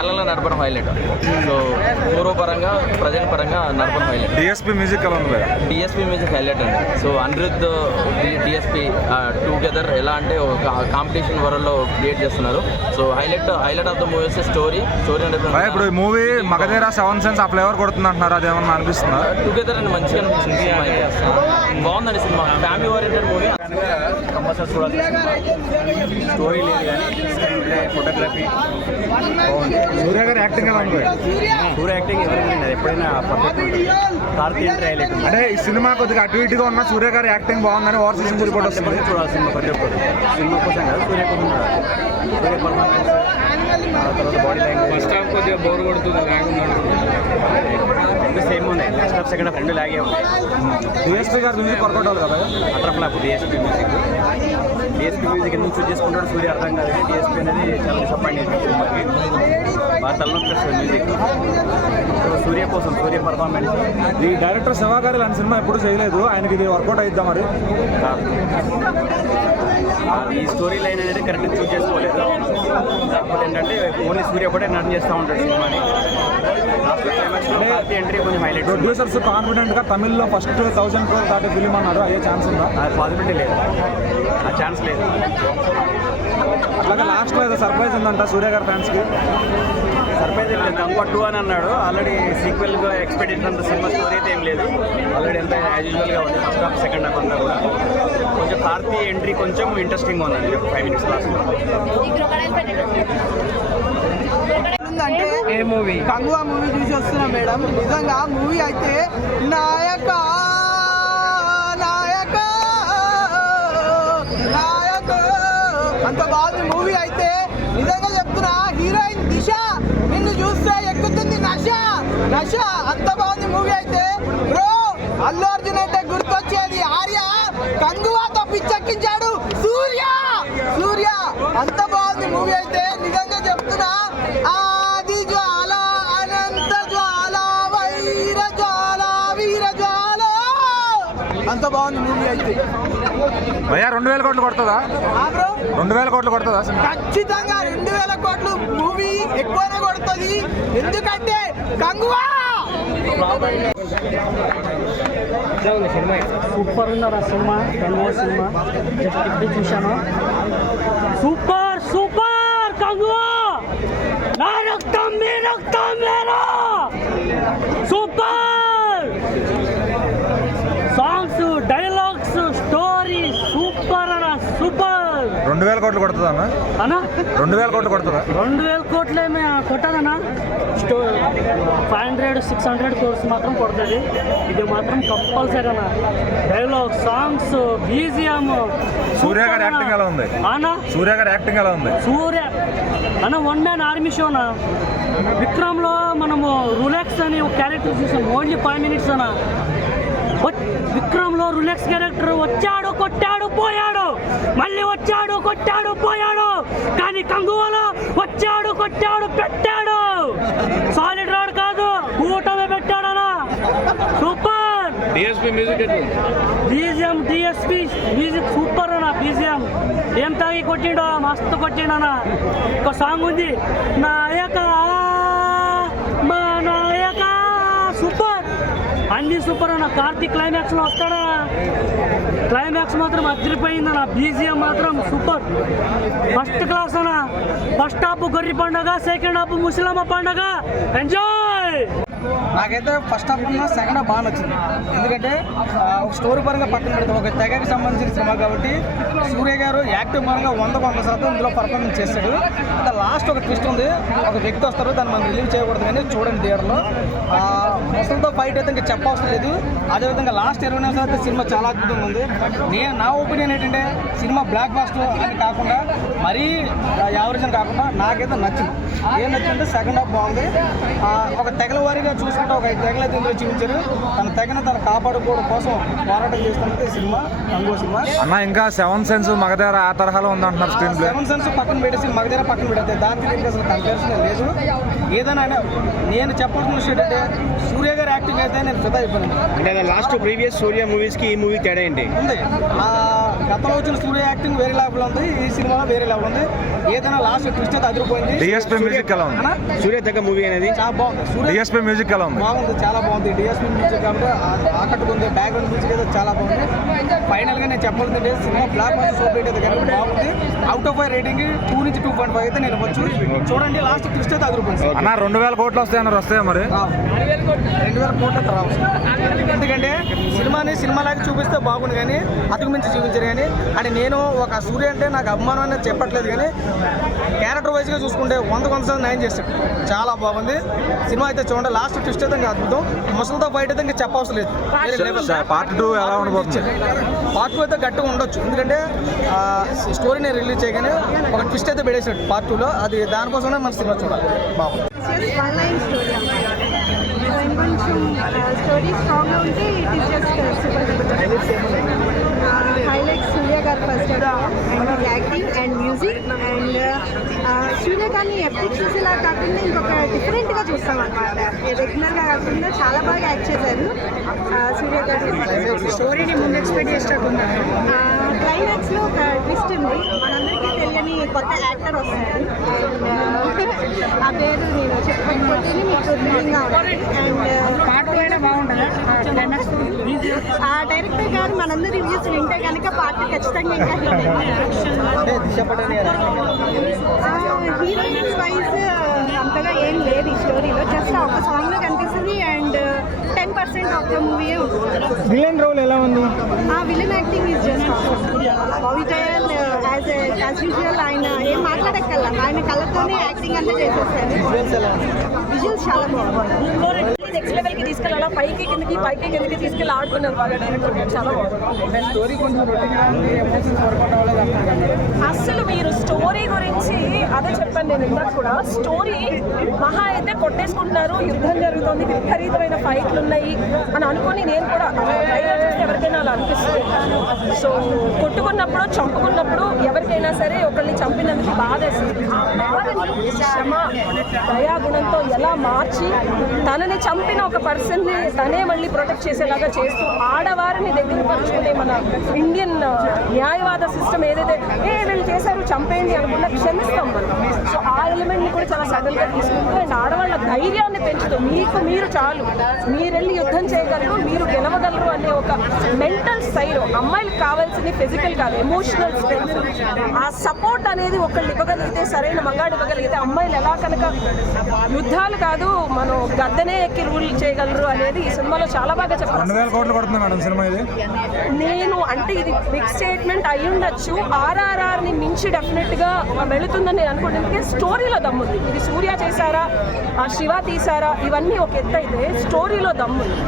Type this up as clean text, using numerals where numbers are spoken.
ప్యారలల్గా నడపడం highlight. So పూర్వపరంగా present పరంగా నడపడం హైలైట్. డిఎస్పీ మ్యూజిక్ ఎలా ఉంది? డిఎస్పీ మ్యూజిక్ హైలైట్ అండి. సో అనిరుద్ధ్ డిఎస్పీ టుగెదర్ ఎలా అంటే ఒక కాంపిటీషన్ వరల్డ్లో క్రియేట్ చేస్తున్నారు. So highlight of the movies story అంటే ఇప్పుడు మూవీ మగధీర 7 సెన్స్ ఆ ఫ్లేవర్ కొడుతుంది అంటున్నారు, అదేమన్నా అనిపిస్తుందా? టుగెదర్ అని మంచిగా అనిపిస్తుంది. బాగుందండి cinema, family oriented movie. Compulsory చూడాలి. స్టోరీ లేదు కానీ స్క్రీన్ ప్లే, ఫోటోగ్రఫీ బాగుంది. సూర్య గారి యాక్టింగ్ ఎలా ఉంది? సూర్య యాక్టింగ్ ఎవరైనా ఎప్పుడైనా పర్ఫెక్ట్ ఉంటుంది. Karthi entry highlight. అంటే ఈ సినిమా కొద్దిగా అటు ఇటుగా ఉన్న సూర్య గారి యాక్టింగ్ బాగుందని ఓవర్సీస్ రిపోర్ట్ వస్తుంది. చూడాలి సినిమా ప్రతి ఒక్కరు. సినిమా కోసం కాదు, సూర్య కోసం చూడాలి. సూర్య పర్ఫార్మెన్స్, తర్వాత బాడీ లాంగ్వేజ్. ఫస్ట్ హాఫ్ కొద్దిగా బోర్ కొడుతుంది, రెండు సేమ్ ఉన్నాయి. ఫస్ట్ హాఫ్ సెకండ్ హాఫ్ రెండు లాగే ఉన్నాయి. డిఎస్పీ గారి మ్యూజిక్ వర్కౌట్ అవ్వాలి కదా? అట్రఫ్లాప్ డిఎస్పీ మ్యూజిక్. డిఎస్పీ మ్యూజిక్ ఎందుకు చూస్ చేసుకుంటాడు సూర్య అర్థం కాదు. డిఎస్పీ అనేది చాలా డిసప్పాయింట్ అవుతుంది సినిమాకి. బాగా తలనొప్పి వస్తుంది మ్యూజిక్. సూర్య కోసం, సూర్య పర్ఫార్మెన్స్. ఈ డైరెక్టర్ శివ గారు ఇలాంటి సినిమా ఎప్పుడు చేయలేదు, ఆయనకి ఇది వర్కౌట్ అయిద్దాం మరి. ఈ స్టోరీ లైన్ అనేది కరెక్ట్గా చూస్ చేసుకోలేదు. కాకపోతే ఏంటంటే ఓన్లీ సూర్య ఒకటే నటన చేస్తూ ఉంటాడు సినిమాని. ఎంట్రీ కొంచెం హైలైట్. ప్రొడ్యూసర్స్ కాన్ఫిడెంట్ గా తమిళ్లో ఫస్ట్ 1000 crore దాటి ఫిలిం అన్నారు, అయ్యే ఛాన్స్ ఉందా? అది పాసిబిలిటీ లేదు, ఆ ఛాన్స్ లేదు. అలాగే లాస్ట్లో ఏదో సర్ప్రైజ్ ఉందంట సూర్య గారి ఫ్యాన్స్కి. సర్ప్రైజ్ ఏం లేదు, గంగ 2 అని అన్నాడు. ఆల్రెడీ సీక్వెల్గా ఎక్స్పెక్ట్ చేసినంత సినిమా స్టోరీ అయితే ఏం లేదు. ఆల్రెడీ ఎంత యాజ్ యూజువల్గా ఉంది. ఫస్ట్ హాఫ్ సెకండ్ హాఫ్ అంతా కూడా కొంచెం కార్తీ ఎంట్రీ కొంచెం ఇంట్రెస్టింగ్ ఉందండి. 5 minutes లాస్ట్. అంటే ఏ మూవీ? కంగువా మూవీ చూసి వస్తున్నాం మేడం. నిజంగా మూవీ అయితే నాయక నాయక నాయక అంత బాగుంది మూవీ అయితే. నిజంగా చెప్తున్నా, హీరోయిన్ దిశ నిన్ను చూస్తే ఎక్కుతుంది నష నష. అంత బాగుంది మూవీ అయితే. బ్రో అల్లు అర్జున్ అంటే గుర్తొచ్చేది ఆర్య, కంగువాతో పిచ్చెక్కించాడు సూర్య. సూర్య అంత బాగుంది మూవీ అయితే. నిజంగా చెప్తున్నా, ఆది జ్వాల అనంత జ్వాల వైర జ్వాల వీర జ్వాల అంత బాగుంది మూవీ అయితే. భయ్యా 2000 కోట్లు కొడుతుందా? 2000 కోట్లు కొడుతుందా? ఖచ్చితంగా 2000 కోట్లు మూవీ ఎక్కువనే కొడుతుంది. ఎందుకంటే కంగువా సూపర్ ఉన్నారు ఆ సినిమా. కంగువా సినిమా జస్ట్ ఇప్పుడు చూశాను. Super super Kanguva. నా రక్తం మీ రక్తం మేరా. Super songs, dialogues, story super అన్న, సూపర్. 2000 కోట్లు కొడుతుందా అన్న? 2000 కోట్లు కొడుతుందా? 2000 కోట్లేమే కొట్టదన్నా. 500-600 crores మాత్రం కొడుతుంది. ఇది మాత్రం కంపల్సరీ అన్న. Dialogue, songs, BGM. సూర్య గారి యాక్టింగ్ ఎలా ఉంది అన్నా? సూర్య గారి యాక్టింగ్ ఎలా ఉంది? సూర్య అన్న 1 man ఆర్మీ షోనా. విక్రమ్లో మనము రులెక్స్ అని ఒక క్యారెక్టర్ చూసాం, ఓన్లీ 5 minutes అన్న. విక్రమ్లో రులెక్స్ క్యారెక్టర్ వచ్చాడు, కొట్టాడు, పోయాడు, మళ్ళీ వచ్చాడు, కొట్టాడు, పోయాడు. కానీ కంగువాలో వచ్చాడు, కొట్టాడు, పెట్టాడు. సాలిడ్ రాడ్ కాదు, కూటమి పెట్టాడనా. Super. DSP music BGM, DSP music super అన్న. బీజిఎం ఏం తాగి కొట్టిండో, మస్తు కొట్టిండనా. ఒక సాంగ్ ఉంది, నాయక మా నాయక. సూపర్, అన్ని సూపర్ అన్న. కార్తీక్ క్లైమాక్స్ లో వస్తాడా? క్లైమాక్స్ మాత్రం అదిరిపోయిందన్న. బీజిఎం మాత్రం సూపర్, ఫస్ట్ క్లాస్ అన్న. ఫస్ట్ హాఫ్ గొర్రె పండుగ, సెకండ్ హాఫ్ ముసలమ్మ పండుగ. ఎంజాయ్. నాకైతే ఫస్ట్ హాఫ్ ఉన్న సెకండ్ హాఫ్ బాగా నచ్చింది. ఎందుకంటే ఒక స్టోరీ పరంగా పక్కన పెడితే ఒక తెగకి సంబంధించిన సినిమా కాబట్టి సూర్య గారు యాక్టివ్ పరంగా 100% ఇందులో పర్ఫార్మెన్స్ చేశాడు. అంటే లాస్ట్ ఒక ట్విస్ట్ ఉంది, ఒక వ్యక్తి వస్తారు, దాన్ని మనం రిలీవ్ చేయకూడదు కానీ చూడండి థియేటర్లో. ముసలితో ఫైట్ అయితే ఇంకా చెప్పవసరం లేదు. అదేవిధంగా లాస్ట్ 20 నిమిషాలు అయితే సినిమా చాలా అద్భుతంగా ఉంది. నా ఒపీనియన్ ఏంటంటే సినిమా బ్లాక్ బాస్టర్ అని కాకుండా మరీ యావరేజ్ అని కాకుండా నాకైతే నచ్చింది. ఏం నచ్చిందంటే సెకండ్ హాఫ్ బాగుంది. ఒక తెగల వారీగా చూసుకుంటే ఒక 5 తెగలు అయితే ఇందులో చూపించారు. తన తెగను తను కాపాడుకోవడం కోసం పోరాటం చేస్తున్నది సినిమా కంగువా సినిమా అన్న. ఇంకా 7 సెన్స్ మగధీర ఆ తరహాలో ఉందంటున్నారు స్క్రీన్ ప్లే. 7 సెన్స్ పక్కన పెట్టేసి మగధీర పక్కన పెడితే దానికి దీనికి అసలు కంపారిజన్ లేదు. ఏదైనా నేను చెప్పాల్సిన విషయం ఏంటంటే సూర్య గారి యాక్టింగ్ అయితే నేను ఫిదా అయిపోయాను. అంటే లాస్ట్ ప్రీవియస్ సూర్య మూవీస్కి ఈ మూవీ తేడా ఏంటి ఉంది. గతంలో వచ్చిన సూర్య యాక్టింగ్ వేరే లెవెల్ ఉంది, ఈ సినిమాలో వేరే లెవెల్ ఉంది. ఏదైనా లాస్ట్ ట్విస్ట్ అయితే అదిరిపోయింది. డిఎస్పీ మ్యూజిక్ ఎలా ఉంది? సూర్య దగ్గర మూవీ అనేది చాలా బాగుంది. సూర్య డిఎస్పీ మ్యూజిక్ ఎలా ఉంది? బాగుంది, చాలా బాగుంది. డిఎస్పీ మ్యూజిక్ కాబట్టి ఆకట్టుకుంది. బ్యాక్గ్రౌండ్ మ్యూజిక్ అయితే చాలా బాగుంది. ఫైనల్గా నేను చెప్పాల్సింది cinema blockbuster super hit అయితే కానీ బాగుంది. అవుట్ ఆఫ్ 5 రేటింగ్ 2 నుంచి 2.5 అయితే నేను ఇవ్వచ్చు. చూడండి, లాస్ట్ ట్విస్ట్ అయితే అదిరిపోయింది. అన్న 2000 కోట్లు వస్తాయన్నారు, వస్తాయా మరి? 2000 కోట్లు అయితే రావచ్చు. ఎందుకంటే సినిమాని సినిమాలాగా చూపిస్తే బాగుంది కానీ అతుకు మించి చూపించారు. కానీ అంటే నేను ఒక సూర్య అంటే నాకు అభిమానం అనేది చెప్పట్లేదు, కానీ క్యారెక్టర్ వైజ్గా చూసుకుంటే 100% న్యాయం చేస్తాడు. చాలా బాగుంది సినిమా అయితే. చూడండి, లాస్ట్ ట్విస్ట్ అయితే ఇంకా అద్భుతం. ముసలితో బయట అయితే ఇంకా చెప్పవసరం లేదు. పార్ట్ 2 ఎలా ఉండబోతుంది? పార్ట్ 2 అయితే గట్టిగా ఉండొచ్చు, ఎందుకంటే స్టోరీని రిలీజ్ చేయగానే ఒక ట్విస్ట్ అయితే పెడేసాడు పార్ట్ 2లో. అది దానికోసమే మన సినిమా చూడాలి. బాగుంది. వన్ లైన్ స్టోరీ కొంచెం స్టోరీ స్ట్రాంగ్గా ఉంటే it is just super. Highlights Surya garu first and acting and music. And Surya గారిని ఎప్పుడు చూసేలా కాకుండా ఇంకొక డిఫరెంట్గా చూస్తాం అనమాట. రెగ్యులర్గా కాకుండా చాలా బాగా యాక్ట్ చేశారు సూర్య గారు. స్టోరీని ముందు ఎక్స్పెక్ట్ చేసినట్టున్నారు. క్లైమాక్స్లో ఒక ట్విస్ట్ ఉంది, మనందరికీ తెలియని కొత్త యాక్టర్ వస్తారు. ఆ పేరు నేను చెప్పకపోతేనే మీకు థ్రిల్లింగ్గా ఉంటుంది. అండ్ ఆ డైరెక్టర్ గారు మనందరి రివ్యూస్ వింటే కనుక పార్టీ ఖచ్చితంగా ఇంకా హీరోయిన్స్ వైజ్ అంతగా ఏం లేదు ఈ స్టోరీలో. జస్ట్ ఒక సాంగ్లో కనిపిస్తుంది అండ్ 10% ఆఫ్ ద మూవీ ఉంటుంది. విలన్ రోల్ ఎలా ఉంది? ఆ విలన్ యాక్టింగ్ ఈజ్ జస్ట్ పవిజయల్ యాజ్ యూజువల్. ఆయన ఏం మాట్లాడక్కల, ఆయన కళ్ళతోనే యాక్టింగ్ అంతా చేసేస్తారు. విజువల్స్ చాలా బాగుంది. నెక్స్ట్ లెవెల్కి తీసుకెళ్ళాలా, పైకి కిందకి తీసుకెళ్ళి ఆడుకున్నారు బాగా డైరెక్టర్ గారు. చాలా బాగుంది. స్టోరీ కొంచెం రొటీన్గా ఉంది, ఎమోషన్స్ వర్కౌట్ అవ్వలేదు అంటారు. అసలు మీరు స్టోరీ గురించి అదే చెప్పాను నేను ఇందాక కూడా. స్టోరీ మహా అయితే కొట్టేసుకుంటున్నారు, యుద్ధం జరుగుతుంది, విపరీతమైన ఫైట్లు ఉన్నాయి అని అనుకుని నేను కూడా ట్రైలర్ చూస్తే ఎవరికైనా అలా అనిపిస్తుంది. సో కొట్టుకున్నప్పుడు చంపుకున్నప్పుడు ఎవరికైనా సరే ఒకరిని చంపినందుకు బాధేస్తుంది. క్షమ దయాగుణంతో ఎలా మార్చి తనని చంపిన ఒక పర్సన్ని తనే మళ్ళీ ప్రొటెక్ట్ చేసేలాగా చేస్తూ ఆడవారిని దగ్గర పరుచుకునే మన ఇండియన్ న్యాయవాద సిస్టమ్ ఏదైతే వీళ్ళు చేశారు చంపేయండి అనుకున్న క్షమిస్తాం మనం. సో ఆ ఎలిమెంట్ని కూడా చాలా సడన్గా తీసుకుంటూ అండ్ ఆడవాళ్ళ ధైర్యాన్ని పెంచుతూ మీరు చాలు, మీరెళ్ళి యుద్ధం చేయగలరు, మీరు గెలవగలరు అనే ఒక మెంటల్ సైడ్. అమ్మాయిలకు కావాల్సింది ఫిజికల్ కాదు, ఎమోషనల్ స్ట్రెంత్. ఆ సపోర్ట్ అనేది ఒకళ్ళు ఇవ్వగలిగితే, సరైన మగాడు ఇవ్వగలిగితే అమ్మాయిలు ఎలా కనుక యుద్ధాలు కాదు మనం గద్దనే ఎక్కి రూల్ చేయగలరు అనేది ఈ సినిమాలో చాలా బాగా చెప్పారు. 2000 కోట్లు కొడుతుంది మేడం సినిమా ఇది. నేను అంటే ఇది బిగ్ స్టేట్మెంట్ అయి ఉండొచ్చు, RRRని మించి డెఫినెట్గా వెళుతుందని నేను అనుకుంటే స్టోరీలో దమ్ముంది. ఇది సూర్య చేశారా, శివ తీశారా, ఇవన్నీ ఒక ఎత్తు అయితే స్టోరీలో దమ్ముంది.